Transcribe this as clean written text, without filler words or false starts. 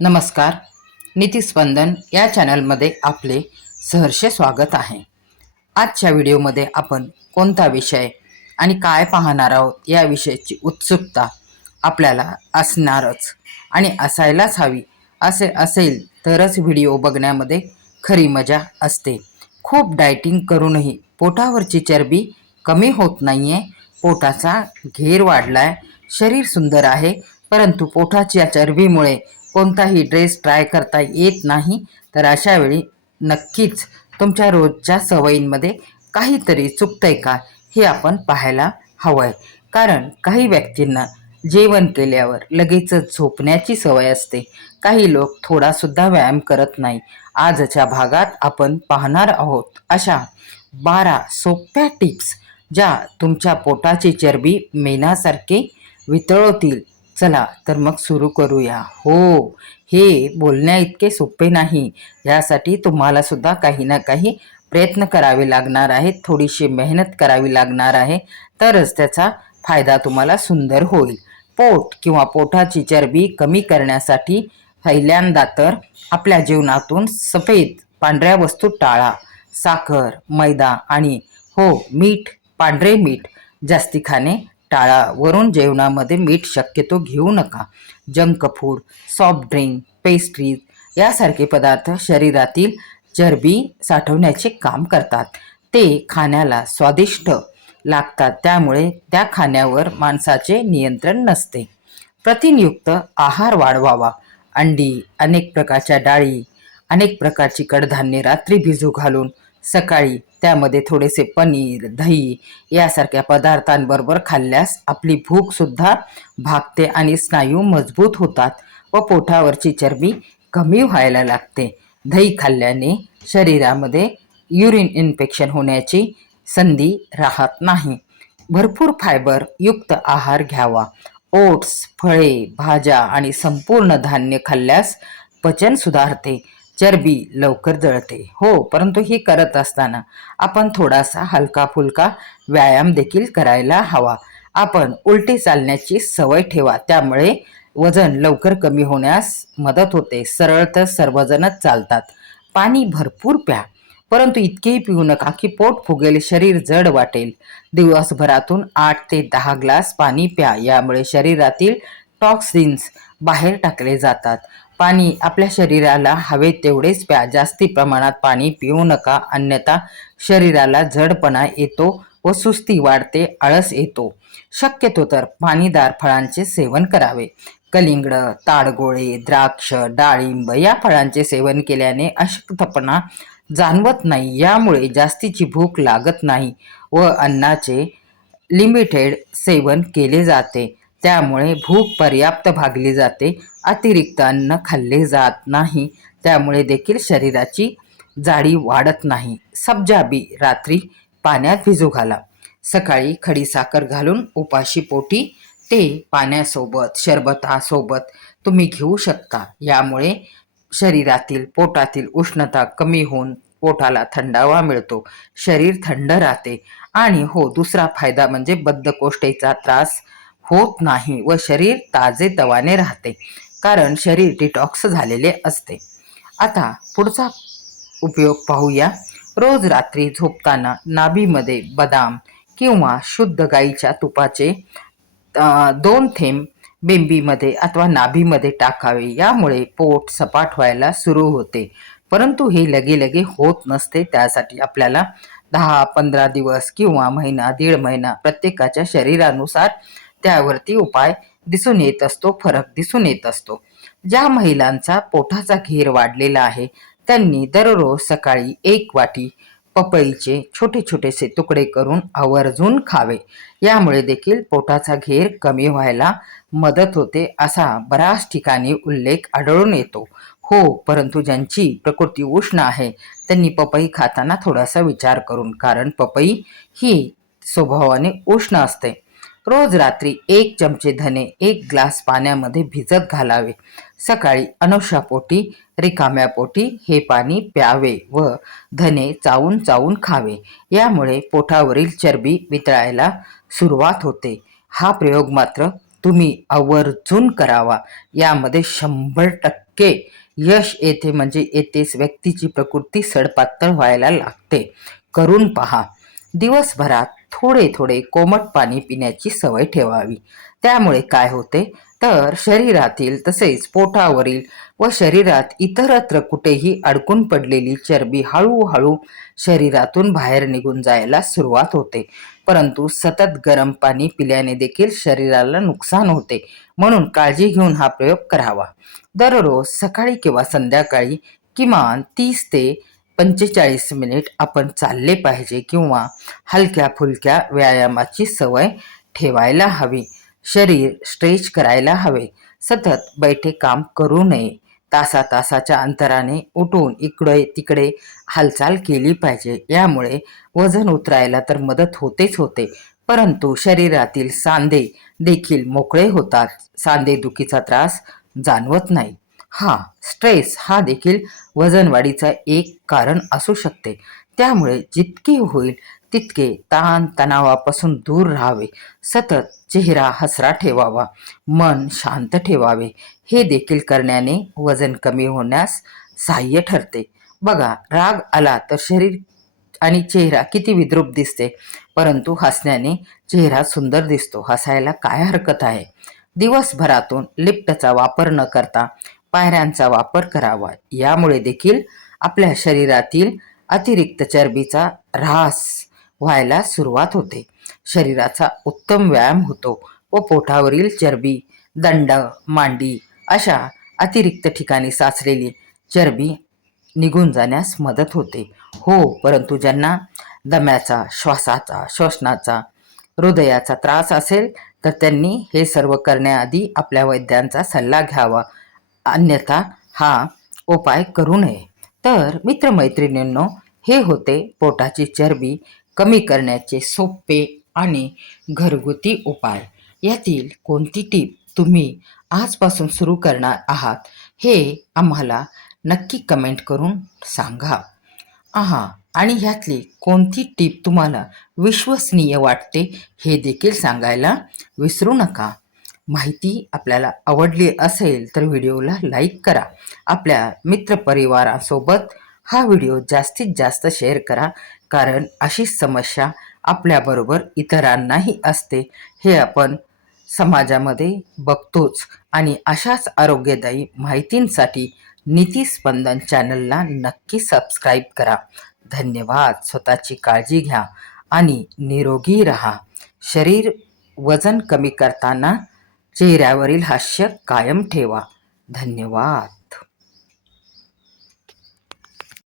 नमस्कार. नीतिस्पंदन या चॅनलमध्ये आपले सहर्ष स्वागत आहे. आजच्या व्हिडिओमध्ये आपण कोणता विषय आणि काय पाहणार आहोत या विषयाची उत्सुकता आपल्याला असणारच आणि असायलाच हवी. असे असेल तरच व्हिडिओ बघण्यामध्ये खरी मजा असते. खूप डायटिंग करूनही पोटावरची चरबी कमी होत नाही आहे. पोटाचा घेर वाढलाय, शरीर सुंदर आहे, परंतु पोटाच्या चरबीमुळे कोणताही ड्रेस ट्राय करता येत नाही. तर अशा वेळी नक्कीच तुमच्या रोजच्या सवयींमध्ये काहीतरी चुकतंय का हे आपण पाहायला हवंय. कारण काही व्यक्तींना जेवण केल्यावर लगेचच झोपण्याची सवय असते. काही लोक थोडासुद्धा व्यायाम करत नाही. आजच्या भागात आपण पाहणार आहोत अशा 12 सोप्या टिप्स ज्या तुमच्या पोटाची चरबी मेणासारखे वितळवतील. चला तर मग सुरू करूया. हो, हे बोलण्या इतके सोपे नाही. यासाठी तुम्हाला सुद्धा काही ना काही प्रयत्न करावे लागणार आहेत, थोडीशी मेहनत करावी लागणार आहे, तरच त्याचा फायदा तुम्हाला सुंदर होईल. पोट किंवा पोटाची चरबी कमी करण्यासाठी पहिल्यांदा तर आपल्या जीवनातून सफेद पांढऱ्या वस्तू टाळा. साखर, मैदा आणि हो मीठ, पांढरे मीठ जास्ती खाणे टाळा. वरून जेवणामध्ये मीठ शक्यतो घेऊ नका. Junk food, soft drink, pastries यासारखे पदार्थ शरीरातील चरबी साठवण्याचे काम करतात. ते खाण्याला स्वादिष्ट लागतात, त्यामुळे त्या खाण्यावर माणसाचे नियंत्रण नसते. प्रथिनयुक्त आहार वाढवावा. अंडी, अनेक प्रकारच्या डाळी, अनेक प्रकारची कडधान्ये रात्री भिजू घालून सकाळी त्यामध्ये थोडेसे पनीर, दही यासारख्या पदार्थांबरोबर खाल्ल्यास आपली भूकसुद्धा भागते आणि स्नायू मजबूत होतात व पोटावरची चरबी कमी व्हायला लागते. दही खाल्ल्याने शरीरामध्ये युरिन इन्फेक्शन होण्याची संधी राहत नाही. भरपूर फायबर युक्त आहार घ्यावा. ओट्स, फळे, भाज्या आणि संपूर्ण धान्य खाल्ल्यास पचन सुधारते, चरबी लवकर जळते. हो, परंतु ही करत असताना आपण थोडासा हलका फुलका व्यायाम देखील करायला हवा. आपण उलटी चालण्याची सवय ठेवा, त्यामुळे वजन लवकर कमी होण्यास मदत होते. सरळ तर सर्वजणच चालतात. पाणी भरपूर प्या, परंतु इतकेही पिऊ नका की पोट फुगेल, शरीर जड वाटेल. दिवसभरातून 8 ते 10 ग्लास पाणी प्या. यामुळे शरीरातील टॉक्सिन्स बाहेर टाकले जातात. पाणी आपल्या शरीराला हवे तेवढेच प्या. जास्ती प्रमाणात पाणी पिऊ नका, अन्यथा शरीराला जडपणा येतो व सुस्ती वाढते, आळस येतो. शक्यतो तर पाणीदार फळांचे सेवन करावे. कलिंगड, ताडगोळे, द्राक्ष, डाळिंब या फळांचे सेवन केल्याने अशक्तपणा जाणवत नाही. यामुळे जास्तीची भूक लागत नाही व अन्नाचे लिमिटेड सेवन केले जाते, त्यामुळे भूक पर्याप्त भागली जाते. अतिरिक्त अन्न खाल्ले जात नाही, त्यामुळे देखील शरीराची जाडी वाढत नाही. सब्जा बी रात्री पाण्यात भिजू घाला. सकाळी खडीसाखर घालून उपाशी पोटी ते पाण्यासोबत, शरबतासोबत तुम्ही घेऊ शकता. यामुळे शरीरातील पोटातील उष्णता कमी होऊन पोटाला थंडावा मिळतो, शरीर थंड राहते. आणि हो, दुसरा फायदा म्हणजे बद्धकोष्ठतेचा त्रास होत नाही व शरीर ताजेतवाने राहते, कारण शरीर डिटॉक्स झालेले असते. आता पुढचा उपयोग पाहूया. रोज रात्री झोपताना नाभीमध्ये बदाम किंवा शुद्ध गाईच्या तुपाचे 2 थेंब बेंबीमध्ये अथवा नाभीमध्ये टाकावे. यामुळे पोट सपाट व्हायला सुरू होते, परंतु हे लगे होत नसते. त्यासाठी आपल्याला 10-15 दिवस किंवा महिना, दीड महिना प्रत्येकाच्या शरीरानुसार त्यावरती उपाय दिसून येत असतो, फरक दिसून येत असतो. ज्या महिलांचा पोटाचा घेर वाढलेला आहे त्यांनी दररोज सकाळी 1 वाटी पपईचे छोटे छोटेसे तुकडे करून आवर्जून खावे. यामुळे देखील पोटाचा घेर कमी व्हायला मदत होते, असा बऱ्याच ठिकाणी उल्लेख आढळून येतो. हो, परंतु ज्यांची प्रकृती उष्ण आहे त्यांनी पपई खाताना थोडासा विचार करून, कारण पपई ही स्वभावाने उष्ण असते. रोज रात्री 1 चमचे धने 1 ग्लास पाण्यामध्ये भिजत घालावे. सकाळी अनुशापोटी, रिकाम्या पोटी हे पाणी प्यावे व धने चावून चावून खावे. यामुळे पोटावरील चरबी वितळायला सुरुवात होते. हा प्रयोग मात्र तुम्ही आवर्जून करावा. यामध्ये 100% टक्के यश येते म्हणजे येतेच व्यक्तीची प्रकृती सडपातळ व्हायला लागते. करून पहा. दिवसभरात थोडे थोडे कोमट पाणी पिण्याची सवय ठेवावी. त्यामुळे काय होते तर शरीरातील तसेच पोटावरील व शरीरात इतरत्र कुठेही अडकून पडलेली चरबी हळूहळू शरीरातून बाहेर निघून जायला सुरुवात होते. परंतु सतत गरम पाणी पिल्याने देखील शरीराला नुकसान होते. म्हणून काळजी घेऊन हा प्रयोग करावा. दररोज सकाळी किंवा संध्याकाळी किमान 30 ते 45 मिनिट आपण चालले पाहिजे किंवा हलक्या फुलक्या व्यायामाची सवय ठेवायला हवी. शरीर स्ट्रेच करायला हवे. सतत बैठे काम करू नये. तासाच्या अंतराने उठून इकडे तिकडे हालचाल केली पाहिजे. यामुळे वजन उतरायला तर मदत होतेच होते, परंतु शरीरातील सांधे देखील मोकळे होतात. सांधेदुखीचा त्रास जाणवत नाही. स्ट्रेस हा देखील वजन वाढीचा एक कारण असू शकते. त्यामुळे जितके होईल तितके ताण तणावापासून दूर राहावे. सतत चेहरा हसरा ठेवावा. मन शांत ठेवावे. हे देखील करण्याने वजन कमी होण्यास सहाय्य ठरते. बघा, राग आला तर शरीर आणि चेहरा किती विद्रूप दिसते, परंतु हसण्याने चेहरा सुंदर दिसतो. हसायला काय हरकत आहे. दिवसभरातून लिफ्टचा वापर न करता पायऱ्यांचा वापर करावा. यामुळे देखील आपल्या शरीरातील अतिरिक्त चरबीचा ऱ्हास व्हायला सुरुवात होते. शरीराचा उत्तम व्यायाम होतो व पोटावरील चरबी, दंड, मांडी अशा अतिरिक्त ठिकाणी साचलेली चरबी निघून जाण्यास मदत होते. परंतु ज्यांना दम्याचा, श्वासाचा, श्वसनाचा, हृदयाचा त्रास असेल तर त्यांनी हे सर्व करण्याआधी आपल्या वैद्यांचा सल्ला घ्यावा. अन्यथा हा उपाय करू नये. तर मित्रमैत्रिणींनो, हे होते पोटाची चरबी कमी करण्याचे सोपे आणि घरगुती उपाय. यातील कोणती टीप तुम्ही आजपासून सुरू करणार आहात हे आम्हाला नक्की कमेंट करून सांगा. आणि ह्यातली कोणती टीप तुम्हाला विश्वसनीय वाटते हे देखील सांगायला विसरू नका. माहिती आपल्याला आवडली असेल तर व्हिडिओला लाईक करा. आपल्या मित्रपरिवारासोबत हा व्हिडिओ जास्तीत जास्त शेअर करा, कारण अशी समस्या आपल्याबरोबर इतरांनाही असते हे आपण समाजामध्ये बघतोच. आणि अशाच आरोग्यदायी माहितींसाठी नीतिस्पंदन चॅनलला नक्की सबस्क्राईब करा. धन्यवाद. स्वतःची काळजी घ्या आणि निरोगी राहा. शरीर वजन कमी करताना चेहऱ्यावरील हास्य कायम ठेवा. धन्यवाद.